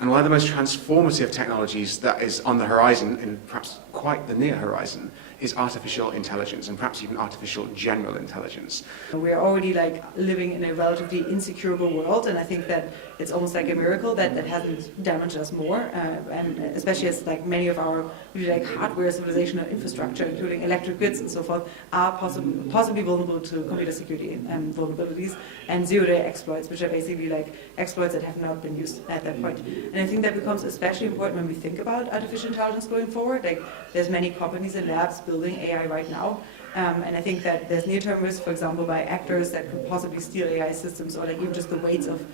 And one of the most transformative technologies that is on the horizon, and perhaps quite the near horizon, is artificial intelligence, and perhaps even artificial general intelligence. We're already living in a relatively insecure world, and I think that it's almost like a miracle that hasn't damaged us more, and especially as many of our really hardware, civilizational infrastructure, including electric grids and so forth, are possibly vulnerable to computer security vulnerabilities and zero-day exploits, which are basically exploits that have not been used at that point. And I think that becomes especially important when we think about artificial intelligence going forward. There's many companies and labs building AI right now. And I think that there's near-term risk, for example, by actors that could possibly steal AI systems, or even just the weights of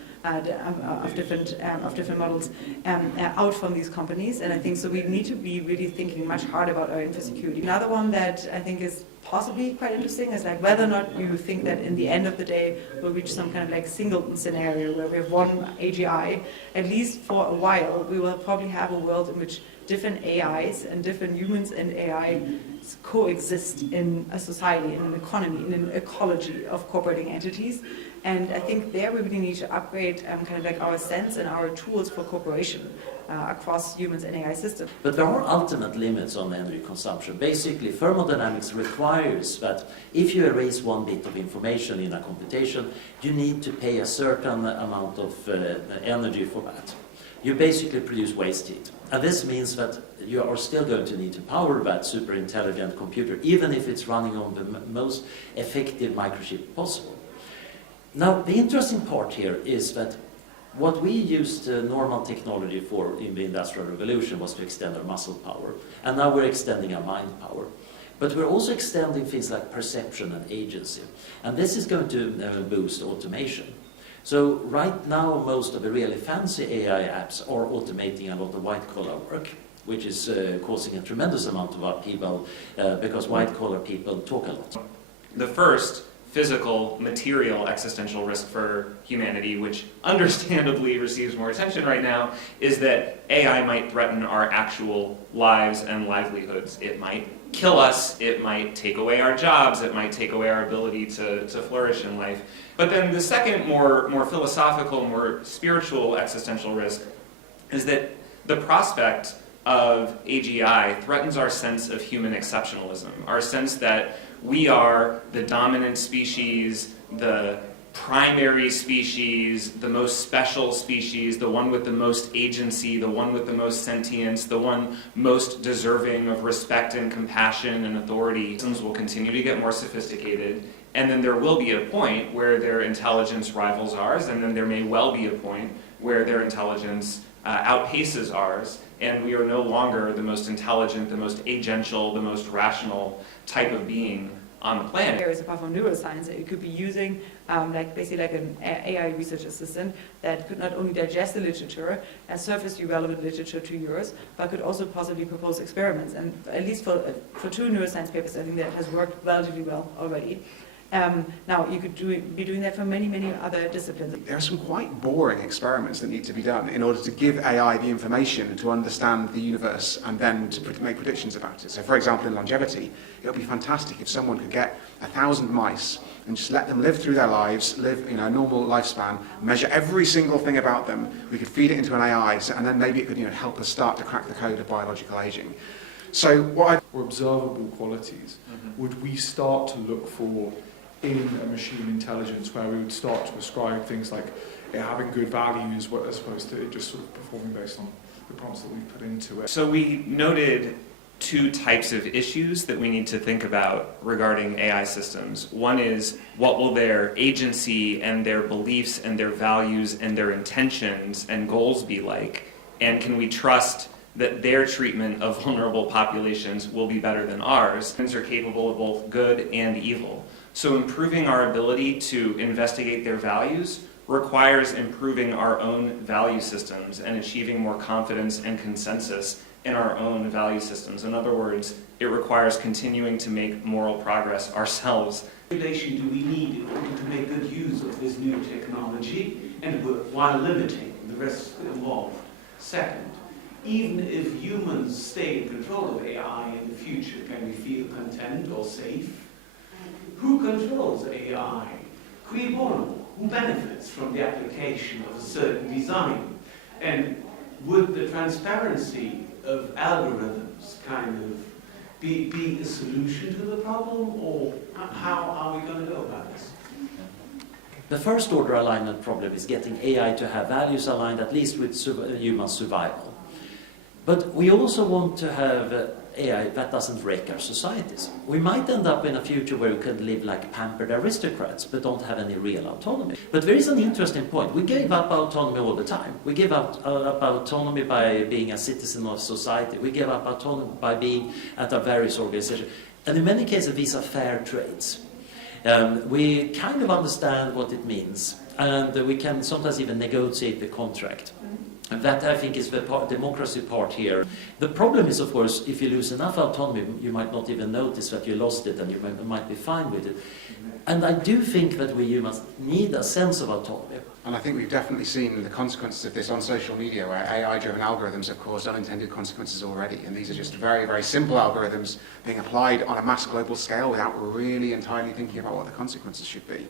different models out from these companies. And I think so we need to be really thinking much hard about our infosecurity. Another one that I think is possibly quite interesting is whether or not you think that in the end of the day we'll reach some kind of singleton scenario where we have one AGI. At least for a while we will probably have a world in which different AIs and different humans and AI coexist in a society, in an economy, in an ecology of cooperating entities. And I think there we really need to upgrade our sense and our tools for cooperation across humans and AI systems. But there are ultimate limits on energy consumption. Basically, thermodynamics requires that if you erase one bit of information in a computation, you need to pay a certain amount of energy for that. You basically produce waste heat. And this means that you are still going to need to power that super intelligent computer, even if it's running on the most effective microchip possible. Now, the interesting part here is that what we used normal technology for in the Industrial Revolution was to extend our muscle power. And now we're extending our mind power. But we're also extending things like perception and agency. And this is going to boost automation. So right now, most of the really fancy AI apps are automating a lot of white-collar work, which is causing a tremendous amount of upheaval because white-collar people talk a lot. The first physical, material existential risk for humanity, which understandably receives more attention right now, is that AI might threaten our actual lives and livelihoods. It might kill us, it might take away our jobs, it might take away our ability to flourish in life. But then the second, more philosophical, more spiritual existential risk is that the prospect of AGI threatens our sense of human exceptionalism, our sense that we are the dominant species, the primary species, the most special species, the one with the most agency, the one with the most sentience, the one most deserving of respect and compassion and authority. Systems will continue to get more sophisticated, and then there will be a point where their intelligence rivals ours, and then there may well be a point where their intelligence outpaces ours, and we are no longer the most intelligent, the most agential, the most rational type of being on the planet. There is a part of neuroscience that you could be using, basically like an AI research assistant that could not only digest the literature and surface the relevant literature to yours, but could also possibly propose experiments. And at least for 2 neuroscience papers, I think that has worked relatively well already. Now, you could be doing that for many, many other disciplines. There are some quite boring experiments that need to be done in order to give AI the information to understand the universe and then to make predictions about it. So, for example, in longevity, it would be fantastic if someone could get 1,000 mice and just let them live through their lives, live a normal lifespan, measure every single thing about them. We could feed it into an AI, and then maybe it could help us start to crack the code of biological aging. So, or observable qualities, would we start to look for in a machine intelligence where we would start to ascribe things like it having good values as opposed to it just sort of performing based on the prompts that we put into it? So we noted 2 types of issues that we need to think about regarding AI systems. One is, what will their agency and their beliefs and their values and their intentions and goals be like? And can we trust that their treatment of vulnerable populations will be better than ours? Humans are capable of both good and evil. So improving our ability to investigate their values requires improving our own value systems and achieving more confidence and consensus in our own value systems. In other words, it requires continuing to make moral progress ourselves. What regulation do we need in order to make good use of this new technology and while limiting the risks involved? Second, even if humans stay in control of AI in the future, can we feel content or safe? Who controls AI? Cui bono? Who benefits from the application of a certain design? And would the transparency of algorithms kind of be a solution to the problem, or how are we going to go about this? The first order alignment problem is getting AI to have values aligned at least with human survival. But we also want to have AI that doesn't wreck our societies. We might end up in a future where we could live like pampered aristocrats but don't have any real autonomy. But there is an interesting point. We give up autonomy all the time. We give up autonomy by being a citizen of society. We give up autonomy by being at our various organizations. And in many cases these are fair trades. We kind of understand what it means, and we can sometimes even negotiate the contract. And that, I think, is the democracy part here. The problem is, of course, if you lose enough autonomy, you might not even notice that you lost it, and you might be fine with it. And I do think that we humans need a sense of autonomy. And I think we've definitely seen the consequences of this on social media, where AI-driven algorithms have caused unintended consequences already. And these are just very, very simple algorithms being applied on a mass global scale without really entirely thinking about what the consequences should be.